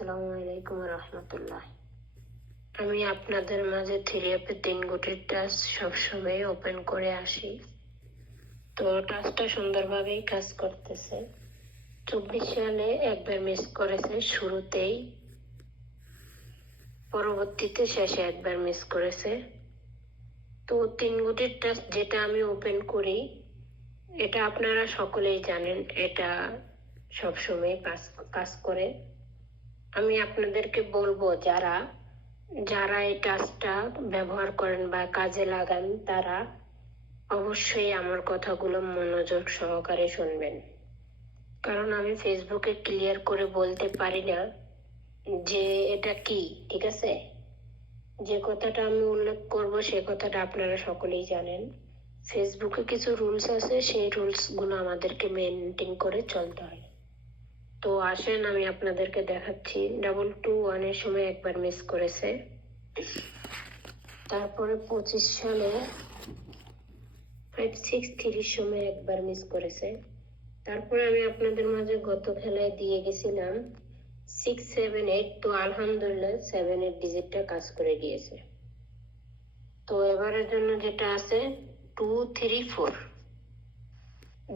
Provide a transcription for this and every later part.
আসসালামু আলাইকুম রহমতুল্লাহ। আমি আপনাদের মাঝে 3 3 গুটির টাচ সবসময় ওপেন করে আসি। তো টাচটা সুন্দরভাবেই কাজ করতেছে। 24 সালে একবার মিস করেছে শুরুতেই, পরবর্তীতে শেষে একবার মিস করেছে। তো 3 গুটির টাচ যেটা আমি ওপেন করি, এটা আপনারা সকলেই জানেন, এটা সবসময় কাজ করে। আমি আপনাদেরকে বলবো, যারা যারা এই টাচটা ব্যবহার করেন বা কাজে লাগান, তারা অবশ্যই আমার কথাগুলো মনোযোগ সহকারে শুনবেন। কারণ আমি ফেসবুকে ক্লিয়ার করে বলতে পারি না যে এটা কি, ঠিক আছে? যে কথাটা আমি উল্লেখ করব সে কথাটা আপনারা সকলেই জানেন। ফেসবুকে কিছু রুলস আছে, সেই রুলসগুলো আমাদেরকে মেনটেন করে চলতে হয়। তো আসেন আমি আপনাদেরকে দেখাচ্ছি। 221 এর সময় একবার মিস করেছে, তারপরে 25 সালে 563 সময় একবার মিস করেছে। তারপরে আমি আপনাদের মাঝে গত খেলায় দিয়ে গেছিলাম 678। তো আলহামদুলিল্লাহ 7 ডিজিটটা কাজ করে দিয়েছে। তো এবারের জন্য যেটা আছে 234।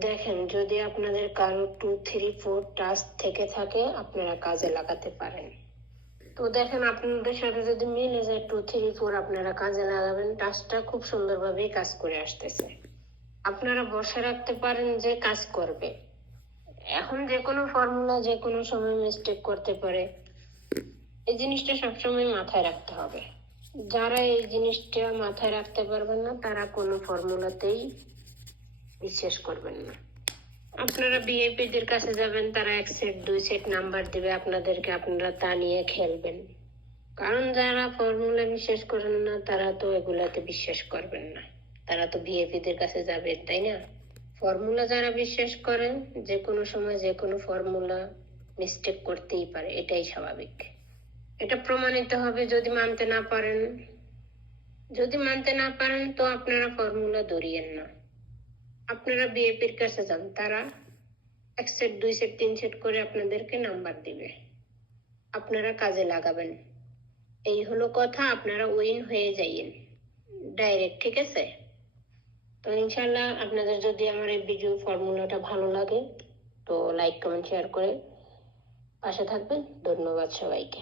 দেখেন, যদি আপনাদের কারো 234 টাচ থেকে থাকে, আপনারা কাজে লাগাতে পারেন। তো দেখেন, আপনাদের সাথে যদি মিলে যায় 234, আপনারা কাজে লাগাবেন। টাচটা খুব সুন্দরভাবেই কাজ করে আসতেছে। আপনারা বসে রাখতে পারেন যে কাজ করবে। এখন যে কোনো ফর্মুলা যে কোনো সময় মিস্টেক করতে পারে, এই জিনিসটা সবসময় মাথায় রাখতে হবে। যারা এই জিনিসটা মাথায় রাখতে পারবেন না, তারা কোনো ফর্মুলাতেই বিশ্বাস করবেন না। আপনারা ভিআইপিদের কাছে যাবেন, তারা 1 সেট 2 সেট নাম্বার দিবে আপনাদেরকে, আপনারা তা নিয়ে খেলবেন। কারণ যারা ফর্মুলা বিশ্বাস করেন না, তারা তো এগুলাতে বিশ্বাস করবেন না। তারা তো ভিআইপিদের কাছে যাবেন, তাই না? ফর্মুলা যারা বিশ্বাস করেন, যে কোনো সময় যে কোনো ফর্মুলা মিস্টেক করতেই পারে, এটাই স্বাভাবিক। এটা প্রমাণিত হবে যদি মানতে না পারেন। যদি মানতে না পারেন তো আপনারা ফর্মুলা ধরিয়েন না। আপনারা বিএপির কাছে যান, তারা 1 সেট 2 সেট 3 সেট করে আপনাদেরকে নাম্বার দিবে, আপনারা কাজে লাগাবেন। এই হলো কথা, আপনারা উইন হয়ে যাইয়েন ডাইরেক্ট, ঠিক আছে? তো ইনশাল্লাহ আপনাদের যদি আমার এই ভিডিও ফর্মুলাটা ভালো লাগে, তো লাইক কমেন্ট শেয়ার করে পাশে থাকবেন। ধন্যবাদ সবাইকে।